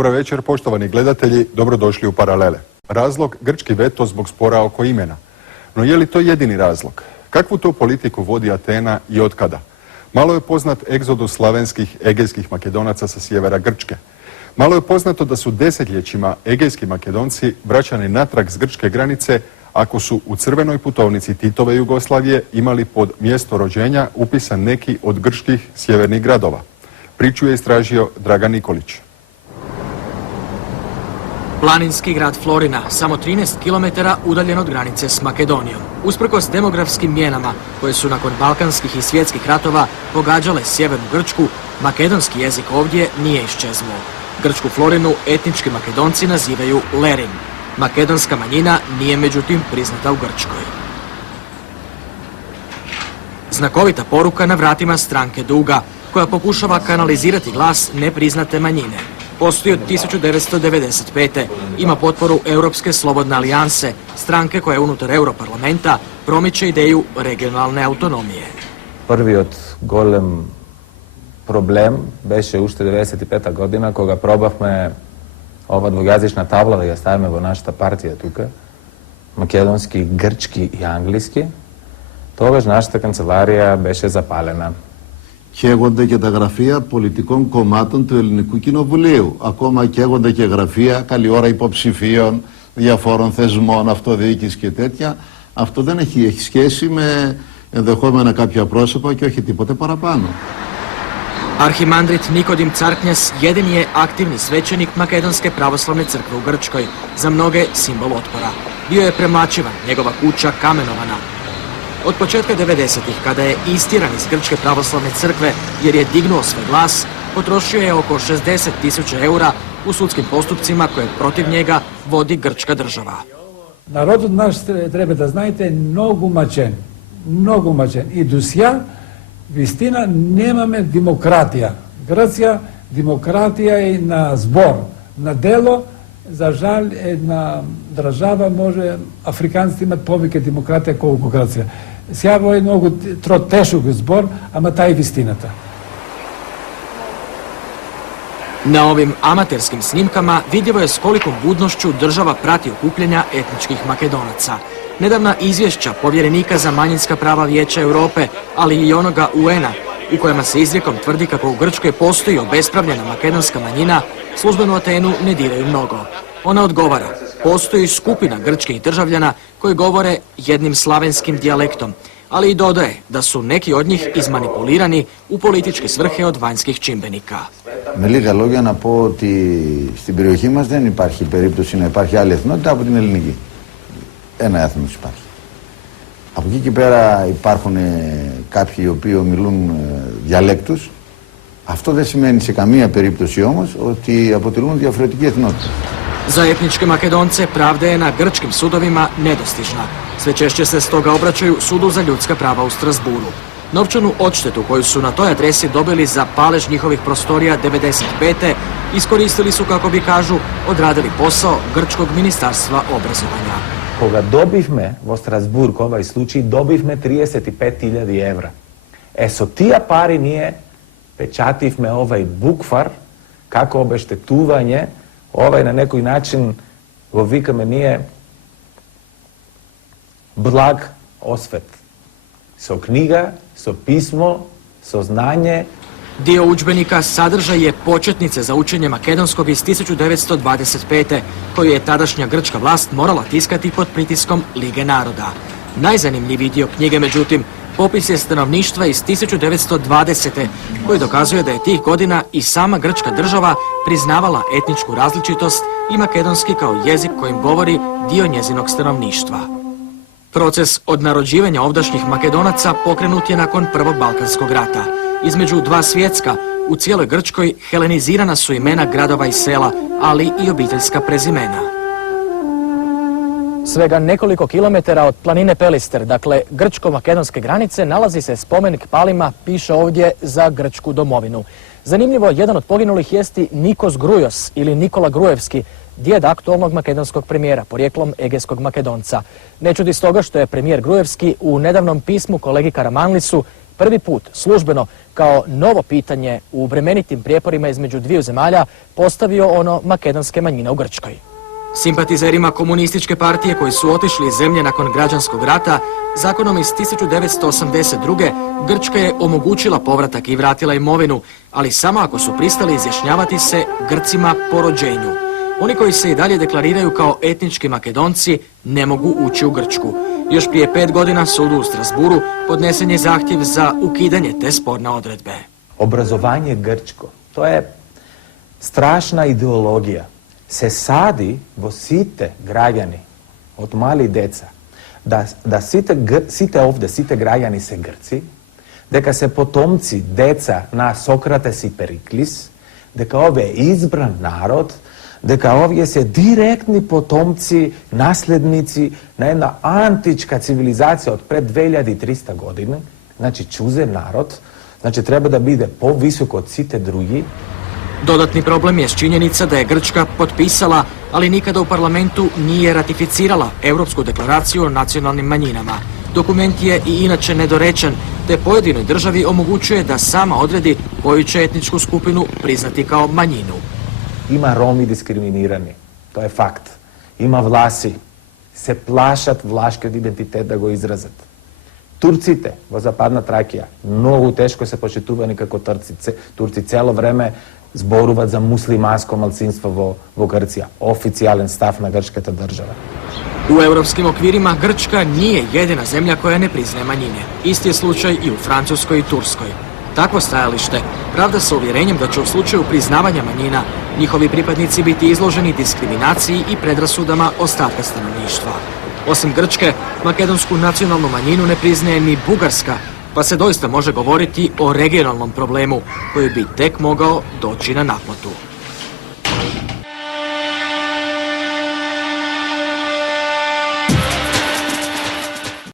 Dobar večer, poštovani gledatelji, dobrodošli u Paralele. Razlog grčki veto zbog spora oko imena. No je li to jedini razlog? Kakvu to politiku vodi Atena i otkada? Malo je poznat egzodus slavenskih egejskih Makedonaca sa sjevera Grčke. Malo je poznato da su desetljećima egejski Makedonci vraćani natrag s grčke granice ako su u crvenoj putovnici Titove Jugoslavije imali pod mjesto rođenja upisan neki od grčkih sjevernih gradova. Priču je istražio Dragan Nikolić. Planinski grad Florina, samo 13 km udaljen od granice s Makedonijom. Usprkos demografskim mijenama koje su nakon balkanskih i svjetskih ratova pogađale sjevernu Grčku, makedonski jezik ovdje nije iščeznuo. Grčku Florinu etnički Makedonci nazivaju Lerin. Makedonska manjina nije međutim priznata u Grčkoj. Znakovita poruka na vratima stranke Duga, koja pokušava kanalizirati glas nepriznate manjine. Postoji od 1995. Ima potporu Europske slobodne alijanse, stranke koja unutar Europarlamenta promiče ideju regionalne autonomije. Prvi od golem problem беше уште 95-та година, кога пробавме ова двојазична табла да ја ставиме во нашата партија тука, македонски, грчки и англиски, тогаш нашата канцеларија беше запалена. Καίγονται και τα γραφεία πολιτικών κομμάτων του Ελληνικού Κοινοβουλίου. Ακόμα καίγονται και γραφεία, καλή ώρα υποψηφίων, διαφόρων θεσμών, αυτοδιοίκηση και τέτοια. Αυτό δεν έχει σχέση με ενδεχόμενα κάποια πρόσωπα και όχι τίποτε παραπάνω. Arhimandrit Nikodim Carknjas jedini je aktivni svećenik Makedonske pravoslavne crkve u Grčkoj, za mnoge simbol otpora. Bio je premlaćivan, njegova kuća kamenovana. Od početka 90-ih, kada je istjeran iz Grčke pravoslavne crkve jer je dignuo svoj glas, potrošio je oko 60.000 eura u sudskim postupcima koje protiv njega vodi grčka država. Народот наш треба да знаете многу мачен и досја вистина немаме демократија. Грција демократија е на збор, на дело. За жал една држава може африканците имат повеќе демократија колку Грција. Сега е многу тешок збор, ама тај вистината. Na ovim amaterskim snimkama vidljivo je s kolikom budnošću država prati okupljanja etničkih Makedonaca. Nedavna izvješća povjerenika za manjinska prava Vijeća Europe, ali i onoga UN-a, u kojima se izrijekom tvrdi kako u Grčkoj postoji obespravljena makedonska manjina, službenu Atenu ne diraju mnogo. Ona odgovara, postoji skupina grčkih državljana koji govore jednim slavenskim dijalektom, ali i dodaje da su neki od njih izmanipulirani u političke svrhe od vanjskih čimbenika. Με λίγα λόγια να πω ότι στην περιοχή μας δεν υπάρχει περίπτωση να υπάρχει άλλη εθνότητα από την ελληνική. Ένα έθνος υπάρχει. Από εκεί και πέρα υπάρχουν κάποιοι οι οποίοι μιλούν διαλέκτους. Αυτό δεν σημαίνει σε καμία περίπτωση όμως ότι αποτελούν διαφορετική εθνότητα. Za etničke Makedonce pravda je na grčkim sudovima nedostižna. Sve češće se stoga obraćaju Sudu za ljudska prava u Strasburu. Novčanu odštetu koju su na toj adresi dobili za palež njihovih prostorija 95. iskoristili su, kako bi kažu, odradili posao Grčkog ministarstva obrazovanja. Кога добивме во Страсбург овај случај, добивме 35.000 евра. Со тие пари ние печативме овај буквар како обештетување, овај на некој начин го викаме ние благ освет. Со книга, со писмо, со знање. Dio udžbenika sadržaj je početnice za učenje makedonskog iz 1925. koju je tadašnja grčka vlast morala tiskati pod pritiskom Lige naroda. Najzanimljiviji dio knjige, međutim, popis je stanovništva iz 1920. koji dokazuje da je tih godina i sama grčka država priznavala etničku različitost i makedonski kao jezik kojim govori dio njezinog stanovništva. Proces odnarođivanja ovdašnjih Makedonaca pokrenut je nakon Prvog Balkanskog rata. Između dva svjetska, u cijeloj Grčkoj helenizirana su imena gradova i sela, ali i obiteljska prezimena. Svega nekoliko kilometara od planine Pelister, dakle grčko-makedonske granice, nalazi se spomenik palima, piše ovdje za grčku domovinu. Zanimljivo, jedan od poginulih jesti Nikos Grujos ili Nikola Grujevski, djed aktualnog makedonskog premijera, porijeklom egejskog Makedonca. Ne čudi stoga što je premijer Grujevski u nedavnom pismu kolegi Karamanlisu prvi put službeno kao novo pitanje u bremenitim prijeporima između dviju zemalja postavio ono makedonske manjine u Grčkoj. Simpatizerima komunističke partije koji su otišli iz zemlje nakon građanskog rata, zakonom iz 1982. Grčka je omogućila povratak i vratila imovinu, ali samo ako su pristali izjašnjavati se Grcima po rođenju. Oni koji se i dalje deklariraju kao etnički Makedonci ne mogu ući u Grčku. Još prije 5 godina sudu u Strasburu podnesen je zahtjev za ukidanje te sporne odredbe. Obrazovanje grčko, to je strašna ideologija. Se sadi vo site građani od malih deca, da site ovdje, site građani se Grci, deka se potomci deca na Sokrates i Periklis, deka ove izbran narod, deka ovdje se direktni potomci, naslednici na jedna antička civilizacija od pred 2300 godine, znači čuzen narod, znači treba da bide povisoko od site drugi. Dodatni problem je činjenica da je Grčka potpisala, ali nikada u parlamentu nije ratificirala Europsku deklaraciju o nacionalnim manjinama. Dokument je i inače nedorečen, te pojedinoj državi omogućuje da sama odredi koju će etničku skupinu priznati kao manjinu. Ima Romi diskriminirani, to je fakt. Ima Vlasi, se plašat vlaškog identiteta da go izrazat. Turcite, vo zapadna Trakija, mnogo teško se počituvani kako Turci celo vreme zboruvat za muslimansko malcinstvo vo Grcija. Oficijalan stav na grčkata država. U europskim okvirima Grčka nije jedina zemlja koja ne priznaje manjine. Isti je slučaj i u Francuskoj i Turskoj. Takvo stajalište pravda sa uvjerenjem da će u slučaju priznavanja manjina njihovi pripadnici biti izloženi diskriminaciji i predrasudama ostatka stanovništva. Osim Grčke, makedonsku nacionalnu manjinu ne priznaje ni Bugarska, pa se doista može govoriti o regionalnom problemu koji bi tek mogao doći na naplatu.